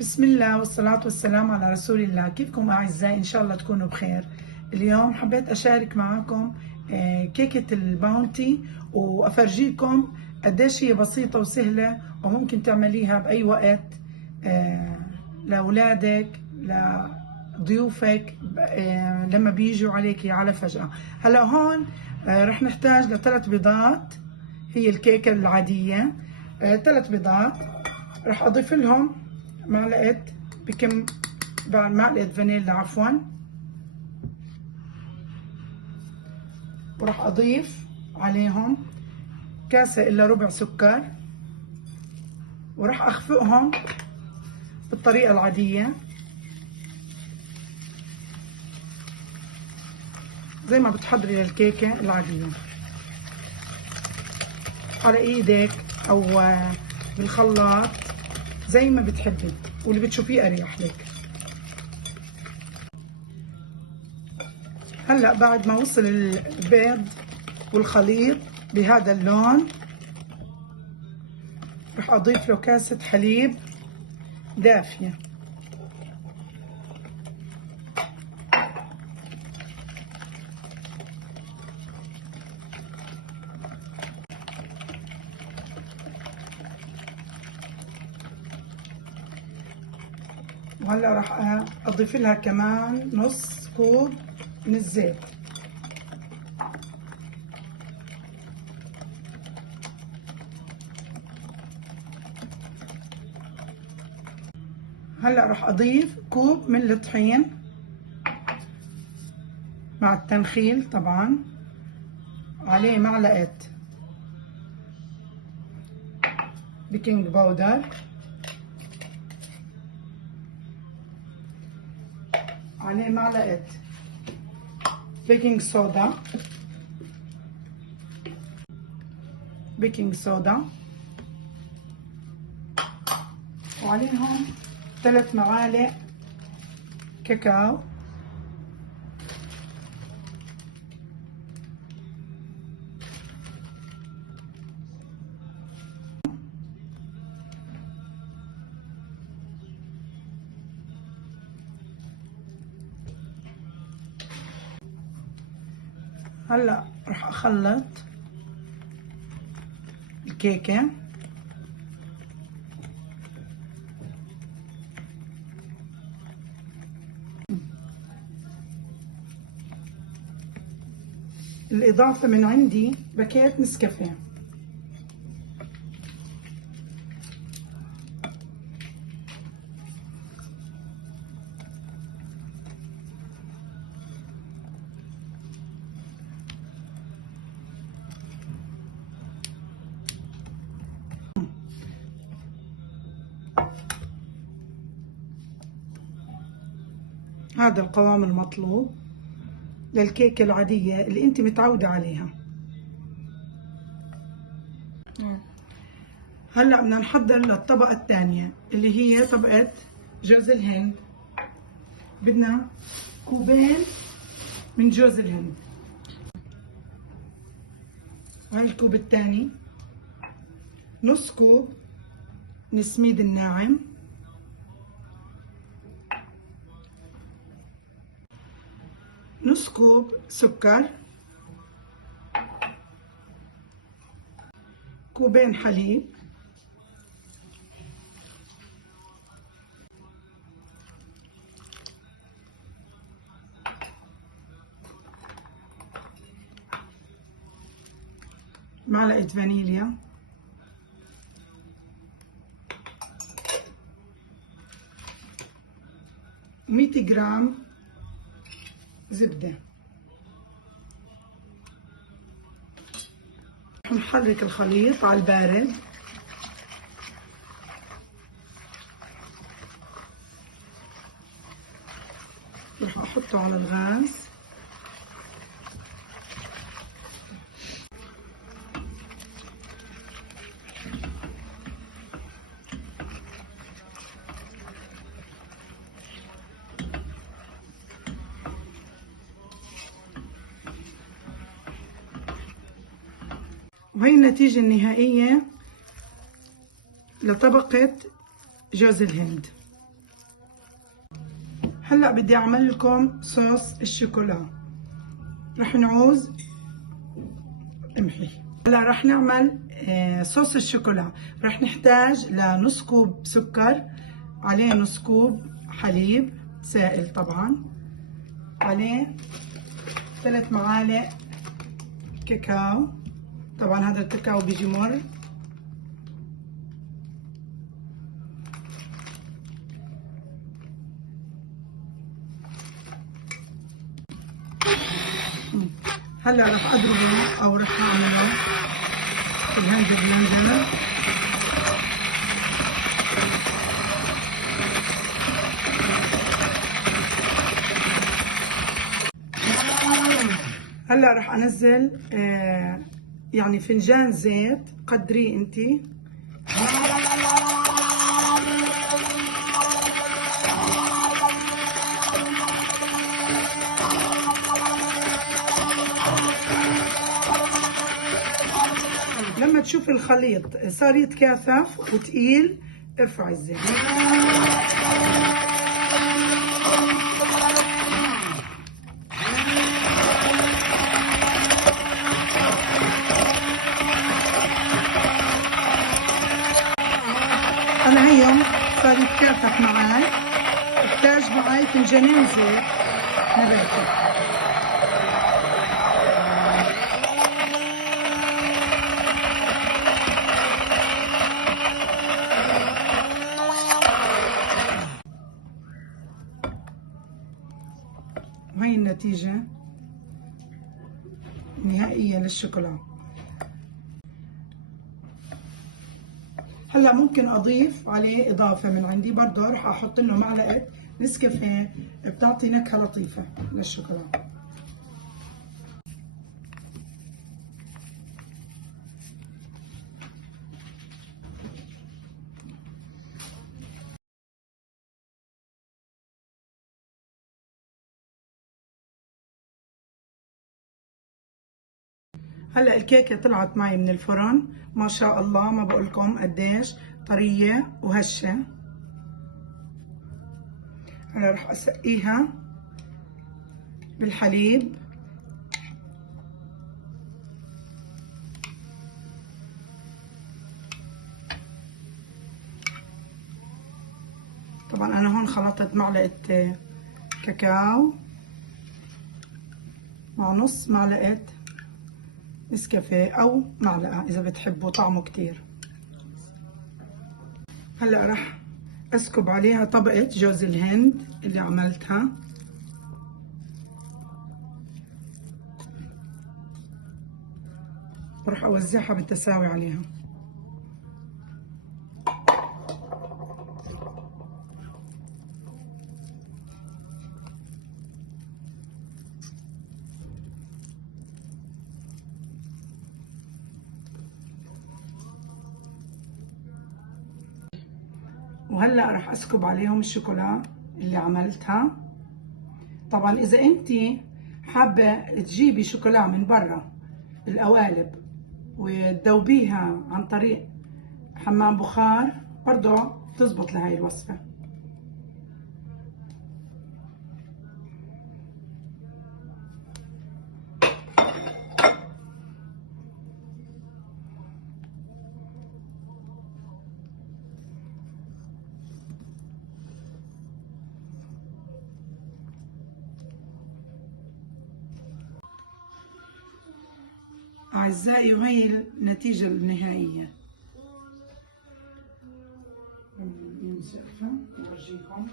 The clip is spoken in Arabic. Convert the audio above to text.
بسم الله والصلاة والسلام على رسول الله. كيفكم أعزائي؟ إن شاء الله تكونوا بخير. اليوم حبيت أشارك معكم كيكة الباونتي، وأفرجيكم قديش هي بسيطة وسهلة، وممكن تعمليها بأي وقت لأولادك، لضيوفك، لما بيجوا عليكي على فجأة. هلا هون رح نحتاج ل3 بيضات. هي الكيكة العادية 3 بيضات. رح أضيف لهم معلقة فانيلا عفوا، وراح اضيف عليهم كاسة الا ربع سكر، وراح اخفقهم بالطريقة العادية زي ما بتحضري للكيكة العادية، على ايدك او بالخلاط زي ما بتحبي واللي بتشوفيه اريح لك. هلا بعد ما وصل البيض والخليط بهذا اللون، رح اضيف له كاسة حليب دافية. وهلا راح اضيف لها كمان نص كوب من الزيت. هلا راح اضيف كوب من الطحين مع التنخيل طبعا، عليه معلقة بيكنج باودر، عليه معلقة بيكنج صودا، وعليهم 3 معالق كاكاو، هلا راح اخلط الكيكة. الإضافة من عندي باكيت نسكافيه. هذا القوام المطلوب للكيكة العادية اللي انت متعودة عليها. هلا بدنا نحضر للطبقة الثانية اللي هي طبقة جوز الهند. بدنا كوبين من جوز الهند، وهي الكوب الثاني نص كوب من السميد الناعم، نص كوب سكر، كوبين حليب، معلقة فانيليا، 100 جرام زبدة. نحرك الخليط على البارد. رح احطه على الغاز. وهي النتيجة النهائية لطبقة جوز الهند. هلا بدي اعمل لكم صوص الشوكولا. رح نعوز امحي. هلا رح نعمل صوص الشوكولا. رح نحتاج لنص كوب سكر، عليه نص كوب حليب سائل طبعا، عليه 3 معالق كاكاو، طبعا هذا الكاكاو بيجي مر، هلا رح اضربه او رح اعمله في الهاند بلندر. هلا رح انزل يعني فنجان زيت، قدريه انتي. لما تشوف الخليط صار يتكاثف وتقيل ارفعي الزيت. انا هيهم صار يتكاثف معي، بحتاج معي فنجانين زيت نباتي. وهي النتيجة النهائية للشوكولا. هلا ممكن اضيف عليه اضافة من عندي، برضه رح احط له معلقة نسكافيه، بتعطي نكهة لطيفة للشوكولا. هلا الكيكة طلعت معي من الفرن ما شاء الله، ما بقولكم قديش طرية وهشة. هلا رح اسقيها بالحليب، طبعا انا هون خلطت معلقة كاكاو مع نص معلقة نسكافيه او معلقة اذا بتحبوا طعمه كتير. هلا رح اسكب عليها طبقة جوز الهند اللي عملتها، ورح اوزعها بالتساوي عليها. وهلا رح اسكب عليهم الشوكولا اللي عملتها. طبعا اذا انتي حابه تجيبي شوكولا من برا القوالب وتذوبيها عن طريق حمام بخار برضه بتزبط لهي الوصفه. أعزائي وهي النتيجة النهائية. نورجيكم.